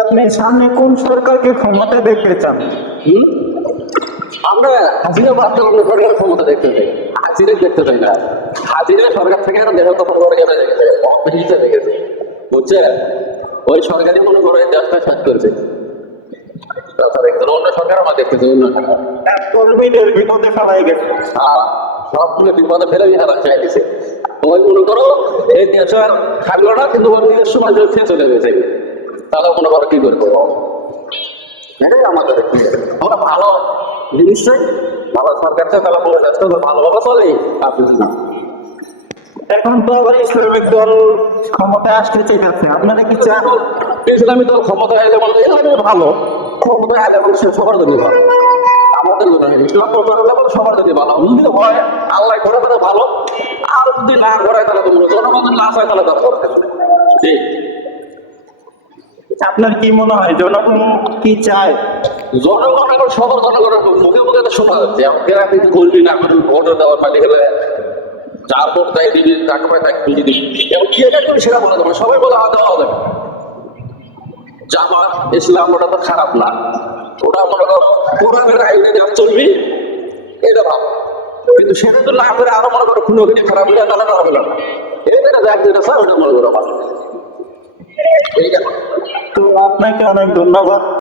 আপনি সামনে কোন সরকারকে ক্ষমতা দেখতে চান? আমরা হাজিরা বাদ ক্ষমতা দেখতে চাই। হাজিরা দেখতে চাই না। হাজিরা সরকার থেকে কথা গেলে বুঝছে ওই সরকারি মনে করে দেশটা করেছে। অন্য সরকার আমার দেখতেছে অন্য কর্মীদের বিপদে ফেলাই গেছে। সবগুলো বিপদে ফেলে দিয়ে হারা চাই দিছে। ওই মনে করো এই দেশ আর থাকল না কিন্তু ওর সময় চলে গেছে। তাহলে মনে করো কি করব? এটাই আমাদের আমরা ভালো জিনিস চাই ভালো সরকার তাহলে দেশটা তো ভালোভাবে চলে। আপনি না। এখন তো আবার ইসলামিক দল ক্ষমতায় আসতে চেয়েছে আপনারা কি চান? ইসলামী দল ক্ষমতা এলে বলে ইসলামী ভালো। ক্ষমতা এলে বলে সে সবার জন্য ভালো। আমাদের জন্য ইসলাম বলে সবার জন্য ভালো। যদি হয় আল্লাহ করে তাহলে ভালো। আর যদি না করে তাহলে তো জনগণের না চায় তাহলে করতে আপনার কি মনে হয়, জনগণ কি চায়? জনগণ এখন সবার জনগণের মুখে মুখে তো শোনা যাচ্ছে করবি না করবি ভোট দেওয়ার মানে গেলে ভোট দেয় দিবি তাকে পায় তাকে বুঝে দিবি। এবং কি এটা সেটা বলে দেবে। সবাই বলে হয়তো হবে। জামাত ইসলাম ওটা তো খারাপ না। ওটা মনে করো, কোরআনের আইনে যা চলবি, এটা ভাব কিন্তু সেটা তো না করে আরও মনে করো, কোনো কিছু খারাপ হলে তো হবে না। এটা দেখ, যেটা স্যার, ওটা মনে করো এই ব্যাপার তো আপনাকে অনেক ধন্যবাদ।